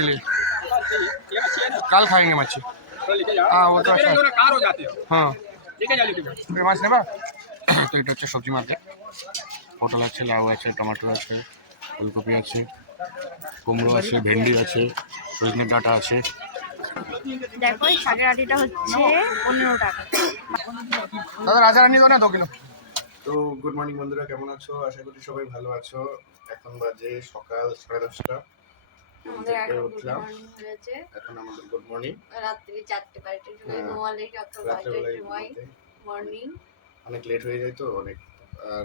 इसीलिए कल खाएंगे मच्छी। हाँ वो तो अच्छा हाँ মাছ নেবা তো এটা হচ্ছে সবজি মার্কেট। পটল আছে, লাউ আছে, টমেটো আছে, ফুলকপি আছে, কুমড়ো আছে, ভেন্ডি আছে, সজনে ডাঁটা আছে। দেখো এই শাকের আটিটা হচ্ছে 15 টাকা। দাদা রাজা রানি দাও না 2 কিলো। তো গুড মর্নিং বন্ধুরা, কেমন আছো? আশা করি সবাই ভালো আছো। এখন বাজে সকাল 10:30। আমাদের এখন গুড মর্নিং হয়েছে। এখন আমাদের গুড মর্নিং। রাত্রি 4টে 5টে সময় ঘুমালে সকাল 5টার সময় মর্নিং। অনেক লেট হয়ে যায় তো, অনেক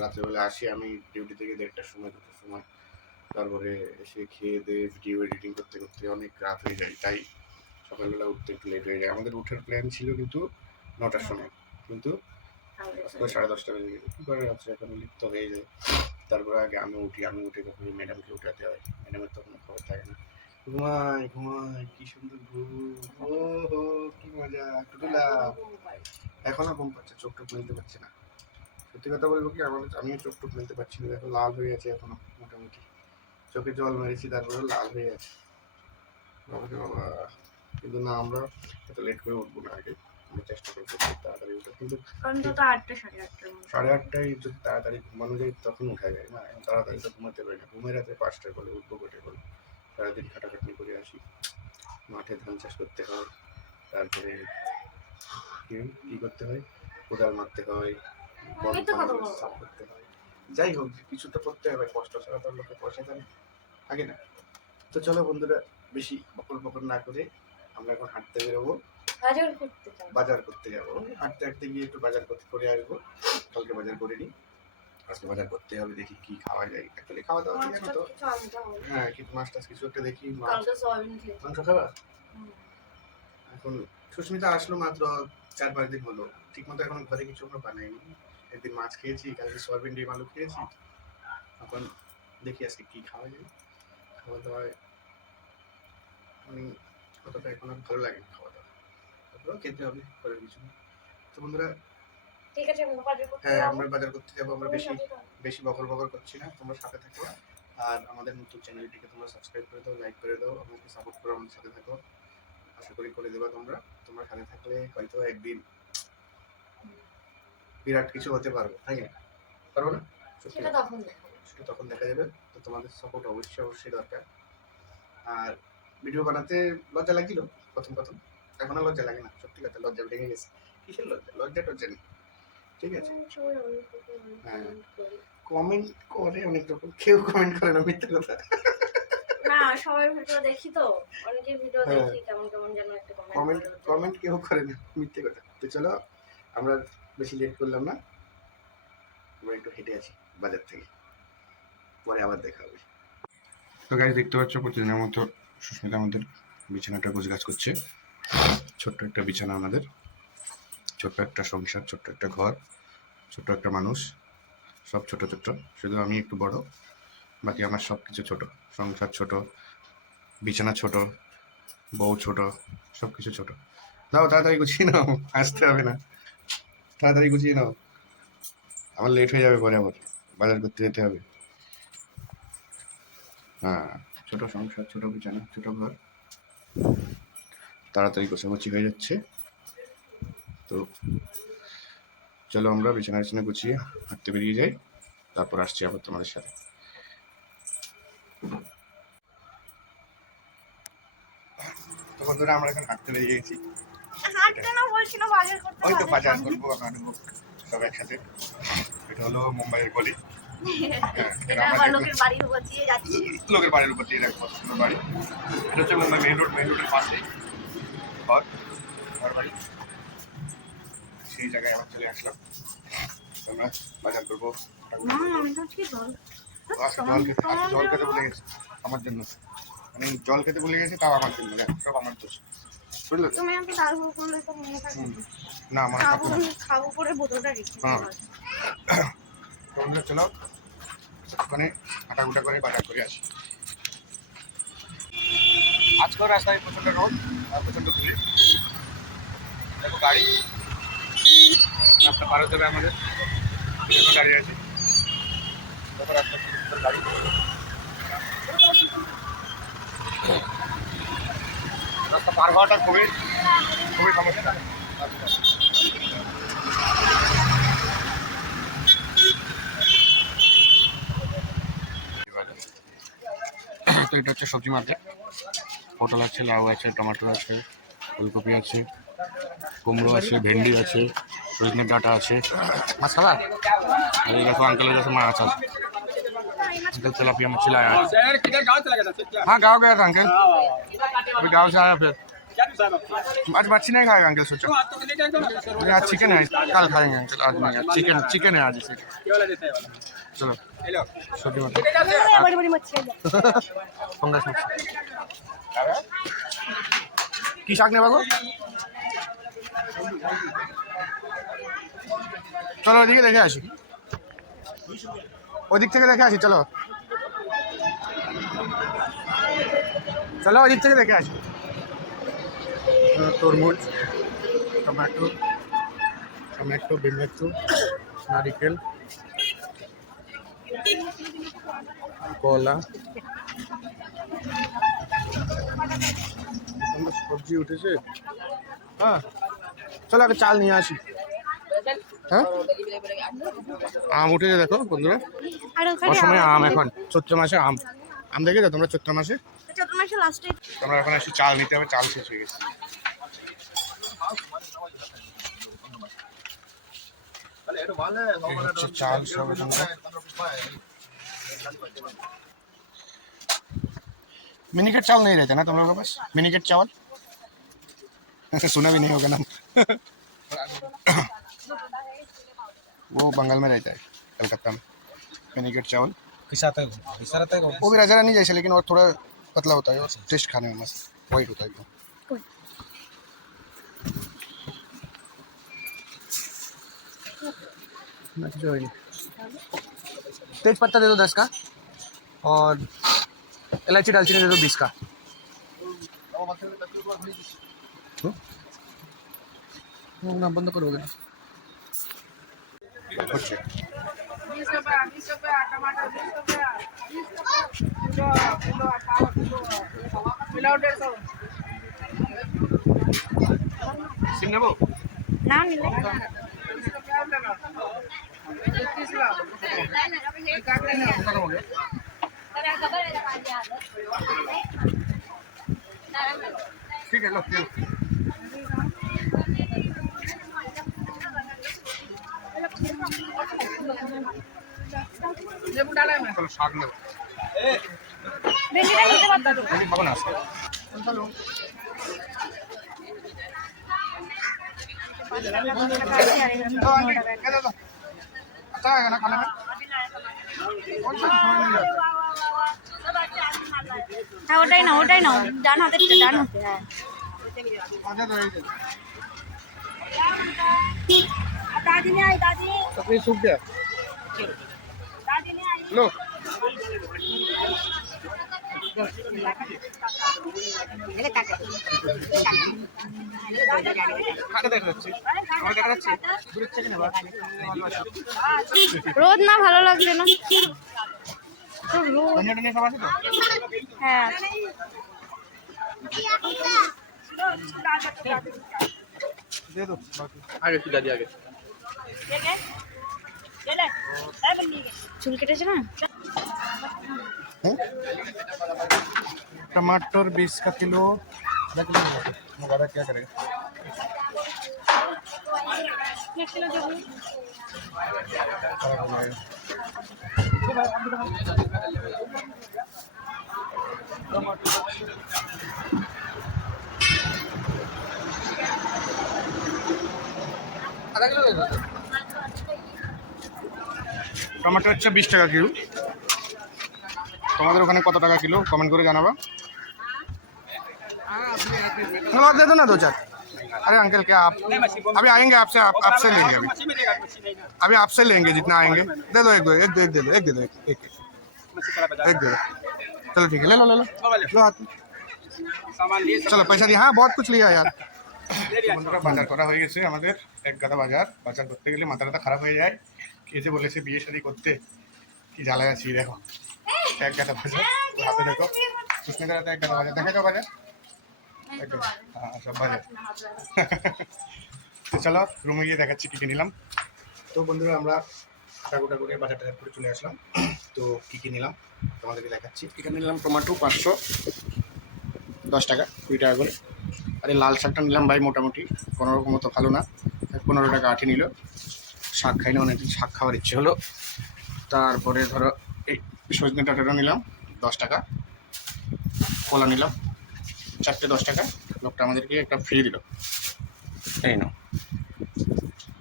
রাত্রেবেলা আসি আমি ডিউটি থেকে 1:30টার সময় 2টার সময়। তারপরে এসে খেয়ে দিয়ে ভিডিও এডিটিং করতে করতে অনেক রাত হয়ে যায়, তাই সকালবেলা উঠতে একটু লেট হয়ে যায়। আমাদের উঠার প্ল্যান ছিল কিন্তু 9টার সময়, কিন্তু 10:30 বেজে গেছে। কী করে রাত্রে এখন লিপ্ত হয়ে যায়। তারপরে আগে আমি উঠে তখন ম্যাডামকে উঠাতে হয়। ম্যাডামের তখন খবর থাকে না। ঘুমাই কি সুন্দর ঘুম। ও হো কি মজা টুটুলা। এখনো ঘুম পাচ্ছে, চোখ টোক মেলতে পারছে না। সত্যি কথা বলবো কি, আমিও চোখ টোক মেলতে পারছি না। এখন লাল হয়ে আছে এখনো মোটামুটি। চোখে জল মেরেছি তারপরে লাল হয়ে আছে বাবা। কিন্তু না, আমরা এত লেট করে উঠবো না। আগে আমরা চেষ্টা করবো তাড়াতাড়ি উঠে, কিন্তু 8:30 যদি তাড়াতাড়ি ঘুমানো যায় তখন উঠা যায় না। তাড়াতাড়ি তো ঘুমাতে পারি না। ঘুমের রাতে 5টায় বলে উঠবো কোটে বলে। সারাদিন খাটাখাটনি করে আসি, মাঠে ধান চাষ করতে হয়, তারপরে কি করতে হয়, কোদাল মারতে হয়, সাফ করতে হয়। যাই হোক, কিছু তো করতে হবে, কষ্ট ছাড়া তো লোকে পয়সা দেয় আগে না। তো চলো বন্ধুরা, বেশি বকর না করে আমরা এখন হাঁটতে বেরোবো, বাজার করতে যাবো। হাঁটতে হাঁটতে গিয়ে একটু বাজার করে আসবো। কালকে বাজার করে নিই, আজকে বাজার করতে হবে। দেখি কি খাওয়া যায়। অ্যাকচুয়ালি খাওয়া দাওয়া ঠিক আছে তো, হ্যাঁ কিন্তু মাছ টাছ কিছু একটা দেখি। মাংস খাবা? এখন সুস্মিতা আসলো মাত্র 4-5 দিন হলো, ঠিক মতো এখন ঘরে কিছু আমরা বানাইনি। একদিন মাছ খেয়েছি, কালকে সয়াবিন ডিম আলু খেয়েছি। এখন দেখি আজকে কি খাওয়া যায়। খাওয়া দাওয়ায় মানে কতটা এখন আর ভালো লাগে না খাওয়া দাওয়া, তারপরেও খেতে হবে, করে কিছু। তো বন্ধুরা ঠিক আছে, হ্যাঁ আমরা বাজার করতে যাবো। আমরা বেশি বকর করছি না, তোমরা সাথে থাকো। আর আমাদের নতুন চ্যানেলটিকে তোমরা সাবস্ক্রাইব করে দাও, লাইক করে দাও, আমাকে সাপোর্ট করো, আমাদের সাথে থাকো। আশা করি করে দেবা তোমরা সাথে থাকলে হয়তো একদিন বিরাট কিছু হতে পারবো, তাই না? পারবো না? সেটা তখন দেখা যাবে। তো তোমাদের সাপোর্ট অবশ্যই দরকার। আর ভিডিও বানাতে লজ্জা লাগছিল প্রথম, এখন আর লজ্জা লাগে না। সত্যি কথা, লজ্জা ভেঙে গেছে। কিসের লজ্জা টজ্জা নেই, ঠিক আছে? হ্যাঁ, কমেন্ট করে অনেক রকম, কেউ কমেন্ট করে না, মিথ্যে কথা না। সবাই ভিডিও দেখি তো, অনেকের ভিডিও দেখি, কেমন যেন একটা কমেন্ট কেউ করে না, মিথ্যে কথা। তো চলো, আমরা বেশি লেট করলাম না, আমরা একটু হেঁটে আছি বাজার থেকে, পরে আবার দেখা হবে। তো গাইস, দেখতে পাচ্ছ প্রতিদিনের মতো সুস্মিতা আমাদের বিছানাটা গোছগাছ করছে। ছোট্ট একটা বিছানা আমাদের, ছোট্ট একটা সংসার, ছোট্ট একটা ঘর, ছোট্ট একটা মানুষ, সব ছোট, শুধু আমি একটু বড়, বাকি আমার সব কিছু ছোট। সংসার ছোট, বিছানা ছোট, বউ ছোট, সব কিছু ছোট। দাও তাড়াতাড়ি গুছিয়ে নাও, আসতে হবে না, তাড়াতাড়ি গুছিয়ে নাও, আমার লেট হয়ে যাবে, পরে আবার বাজার করতে যেতে হবে। হ্যাঁ, ছোট সংসার, ছোট বিছানা, ছোট ঘর, তাড়াতাড়ি গোছাগুছি হয়ে যাচ্ছে। তো চলো আমরা বিছানা গুছিয়ে হাঁটতে বেরিয়ে যাই, তারপর আসছি আবার তোমাদের সাথে। তো বন্ধুরা, আমরা এখন হাঁটতে বেরিয়ে গেছি। ওই তো বাজার করবো, সব একসাথে। এটা হলো মুম্বাইয়ের গলি। লোকের বাড়ির উপর দিয়ে যাচ্ছি। লোকের বাড়ির উপর দিয়ে দেখো, বাড়ি। এটা হচ্ছে মুম্বাই মেইন রোডের পাশে ঘর বাড়ি। সেই জায়গায় আবার চলে আসলাম। আমরা বাজার করবো। জল খেতে ভুলে গেছি আমার জন্য, মানে জল খেতে ভুলে গেছি, তাও আমার জন্য, সব আমার দোষ, বুঝলে? না আমার খাবো করে বোতলটা রেখে। হ্যাঁ, চলো ওখানে হাঁটাগুটা করে বাজার করে আসি। আজকেও রাস্তায় প্রচন্ড রোদ আর প্রচন্ড ভিড়। দেখো গাড়ি, রাস্তা পার হতে হবে আমাদের, গাড়ি আছে। দেখো রাস্তা গাড়ি। পার হওয়াটা খুবই খুবই সমস্যা। তো এটা হচ্ছে সবজি মার্কেট। পটল আছে, লাউ আছে, টমেটো আছে, ফুলকপি আছে, কুমড়ো আছে, ভেন্ডি আছে, সজনের ডাঁটা আছে। মাছ খাবা? এই দেখো अंकल जैसे माछ আছে। अंकल तिलापिया मछली लाया है। किधर गाँव चला गया था? हाँ गाँव गया था अंकल, अभी गाँव से आया फिर। आज मच्छी नहीं खाएगा अंकल, सोचो आज चिकन है, कल खाएंगे अंकल, आज नहीं, आज चिकन चिकन है आज। इसे चलो सब्जी बड़ी बड़ी मच्छी पंगास मच्छी কি শাক নেবা গো? চলো ওদিকে দেখে আসি, ওদিক থেকে দেখে আসি, চলো চলো ওদিক থেকে দেখে আসি। তরমুজ, টমেটো, টমেটো, বিমলেটু, নারিকেল, কলা, সবজি উঠেছে। হ্যাঁ চলো আগে চাল নিয়ে আসি। হ্যাঁ আম উঠেছে দেখো বন্ধুরা, অসময়ে আম, এখন চৈত্র মাসে আম। আম দেখেছো তোমরা চৈত্র মাসে? লাস্টে তোমরা এখন আসি চাল নিতে হবে, চাল শেষ হয়ে গেছে। चाल सब मिनीकेट चावल नहीं रहते ना तुम लोगों के पास? मिनीकेट चावल सुना भी नहीं होगा नाम। वो बंगाल में रहता है, कलकत्ता में। मिनीकेट चावल कैसा आता है? कैसा रहता है? वो भी राजा नहीं जैसे, लेकिन और थोड़ा पतला होता है, और टेस्ट खाने में मस्त वाइट होता है एकदम। तेज पत्ता दे दो 10 का, और इलायची दालचीनी दे दो 20 का। ना बंद करोगे ना? अच्छा 20 रुपया टमाटर 20 रुपया किलो किलो पाव किलो मिलाओ 150 सिम नेबो ना मिले 20 रुपया लगा 30 ला काट लेना खत्म हो गया। ठीक है लो लो। लेबू डाला है मैं चलो शाक लो, भेंडी नहीं खेते बता दो जल्दी पकड़ना इसको। अच्छा है ना खाने में? कौन सा खाने में? হ্যাঁ ওটাই নাও ডান হাতেরটা, ডান হাতে। হ্যাঁ मजा तो है। दादी ने आई, दादी अपनी सूख गया दादी ने आई। लो। খাটে দেখা যাচ্ছে, আমার দেখা যাচ্ছে দূরের থেকে নেবা। রোদ না ভালো লাগছে না তো রোদ। ধনিয়া টনিয়া সব আছে তো? হ্যাঁ दे दो बाकी आगे की दादी आगे। চুল কেটেছে না। टमाटर 20 का किलो, आधा किलो मुगाड़ा क्या करेगा? खराब हो जाएगा। आधा किलो दे दो। टमाटर হচ্ছে 20 টাকা কিলো। তোমাদের ওখানে कत টাকা किलो कमेंट করে জানাবা। और दे दो ना 2-4। अरे अंकल क्या आप अभी आएंगे आपसे, आपसे लेंगे अभी आपसे लेंगे जितना आएंगे। दे दो एक दो एक दे दो एक दे दो एक दे दो। चलो ठीक है ले लो लो हाथ में। चलो पैसा दिया। हाँ बहुत कुछ लिया यार। বাজার করা হয়ে গেছে আমাদের, এক গাদা বাজার। বাজার করতে গেলে মাথাটা খারাপ হয়ে যায়। এসে বলেছে বিয়ে শাদী করতে, কি জ্বালায় আছি দেখো। এক গাদা বাজার হাতে দেখো, কৃষ্ণগড়াতে এক গাদা বাজার দেখা যাও বাজার। এই তো বাজে। হ্যাঁ সব বাজে। না, হাত বাজে। তো চলো রুমে গিয়ে দেখাচ্ছি কী কী নিলাম। তো বন্ধুরা আমরা হাঁটাগোটা করে বাজার টাজার করে চলে আসলাম। তো কী কী নিলাম তোমাদেরকে দেখাচ্ছি। এখানে নিলাম টমেটো 510 টাকা, 20 টাকা করে। আর এই লাল শাকটা নিলাম ভাই মোটামুটি কোনো রকম মতো ভালো না, 15 টাকা আঠি নিল। শাক খাই না, অনেকদিন শাক খাওয়ার ইচ্ছে হলো। তারপরে ধরো এই সজনে ডাঁটাটা নিলাম 10 টাকা। কলা নিলাম 4টে 10 টাকা। লোকটা আমাদেরকে একটা ফ্রি দিল, এই নাও।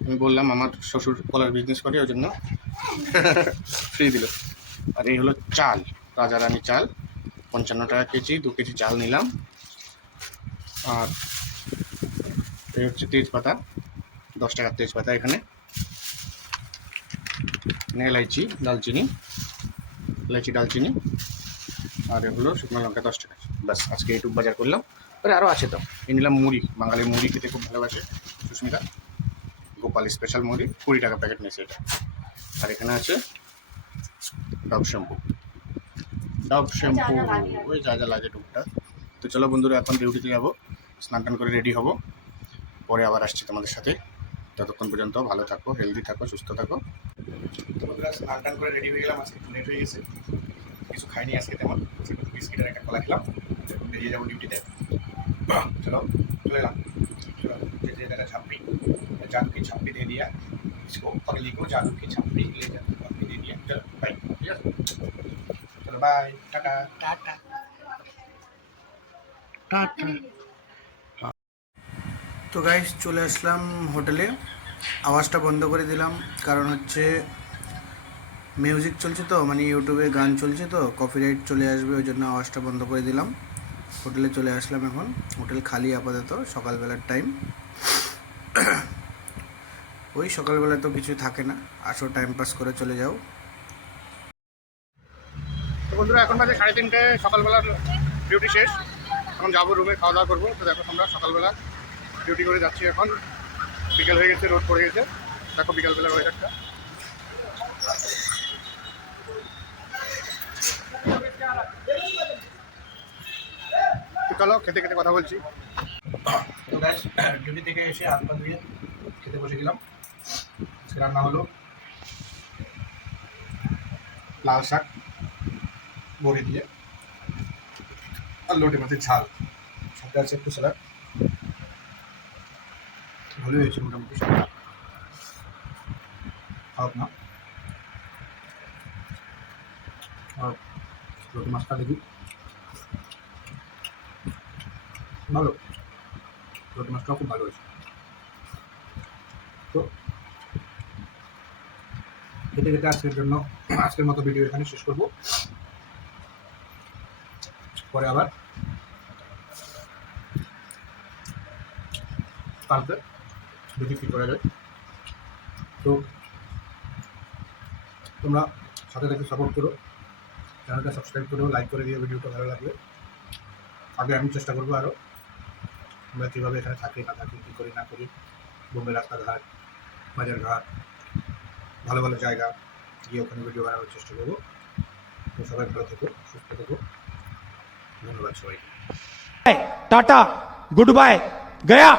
আমি বললাম আমার শ্বশুর কলার বিজনেস করে, ওই জন্য ফ্রি দিল। আর এই হলো চাল, রাজারানী চাল 55 টাকা কেজি, 2 কেজি চাল নিলাম। আর এই হচ্ছে তেজপাতা, 10 টাকার তেজপাতা এখানে। এলাইচি, দালচিনি, এলাইচি দালচিনি। আর এ হলো শুকনো লঙ্কা 10 টাকা। ব্যাস আজকে এইটুকু বাজার করলাম। পরে আরও আছে তো, এই নিলাম মুড়ি, বাঙালির মুড়ি খেতে খুব ভালোবাসে সুস্মিতা। গোপাল স্পেশাল মুড়ি 20 টাকা প্যাকেট নিয়েছে এটা। আর এখানে আছে ডাব শ্যাম্পু, ওই যা যা লাগে টুকটাক। তো চলো বন্ধুরা এখন ডিউটিতে যাবো, স্নান টান করে রেডি হব, পরে আবার আসছি তোমাদের সাথে। ততক্ষণ পর্যন্ত ভালো থাকো, হেলদি থাকো, সুস্থ থাকো। তো বন্ধুরা স্নান টান করে রেডি হয়ে গেলাম, আজকে একটু লেট হয়ে গেছে, কিছু খাইনি আজকে তেমন, বিস্কিট আর একটা কলা খেলাম। বেরিয়ে যাবো ডিউটিতে। চলো চলে এলাম। चलो जैसे जरा छापी, जादू की छापी दे दिया इसको, पगली को जादू की छापी ले जाकर छापी दे दिया। चलो बाय, ठीक है, चलो बाय, टाटा टाटा टाटा। তো গাইস চলে আসলাম হোটেলে, আওয়াজটা বন্ধ করে দিলাম কারণ হচ্ছে মিউজিক চলছে তো, মানে ইউটিউবে গান চলছে তো কপিরাইট চলে আসবে, ওই জন্য আওয়াজটা বন্ধ করে দিলাম। হোটেলে চলে আসলাম এখন, হোটেল খালি আপাতত, সকালবেলার টাইম। ওই সকালবেলা তো কিছু থাকে না, আসো টাইম পাস করে চলে যাও। তো বন্ধুরা এখন বাজে 3:30, সকালবেলার ডিউটি শেষ, এখন যাবো রুমে, খাওয়া দাওয়া করবো। তো দেখো আমরা সকালবেলা ডিউটি করে যাচ্ছি, এখন বিকেল হয়ে গেছে, রোদ পড়ে গেছে, দেখো বিকালবেলার ওয়েদারটা। তো চলো খেতে খেতে কথা বলছি। তো গ্যাস ডিউটি থেকে এসে হাত পা ধুয়ে খেতে বসে গেলাম। আজকে রান্না হলো লাল শাক বড়ি দিয়ে আর লোটে মাছের ঝাল, সাথে আছে একটু স্যালাড। ভালোই হয়েছে মোটামুটি, খারাপ না। আর লোটে মাছটা দেখি ভালো, লোটে মাছটাও খুব ভালো হয়েছে। তো খেতে খেতে আজকের মতো ভিডিও এখানে শেষ করব, পরে আবার কালকে দেখি কী করা যায়। তো তোমরা সাথে থেকে সাপোর্ট করো, চ্যানেলটা সাবস্ক্রাইব করো, লাইক করে দিও ভিডিওটা ভালো লাগবে। আগে আমি চেষ্টা করবো আরও আমরা কীভাবে এখানে থাকি না থাকি, কী করি না করি, বোম্বে রাস্তাঘাট, বাজারঘাট, ভালো ভালো জায়গা গিয়ে ওখানে ভিডিও বানানোর চেষ্টা করবো। তো সবাই ভালো থেকো, সুস্থ থেকো, ধন্যবাদ সবাইকে। टाटा गुड बाय गया।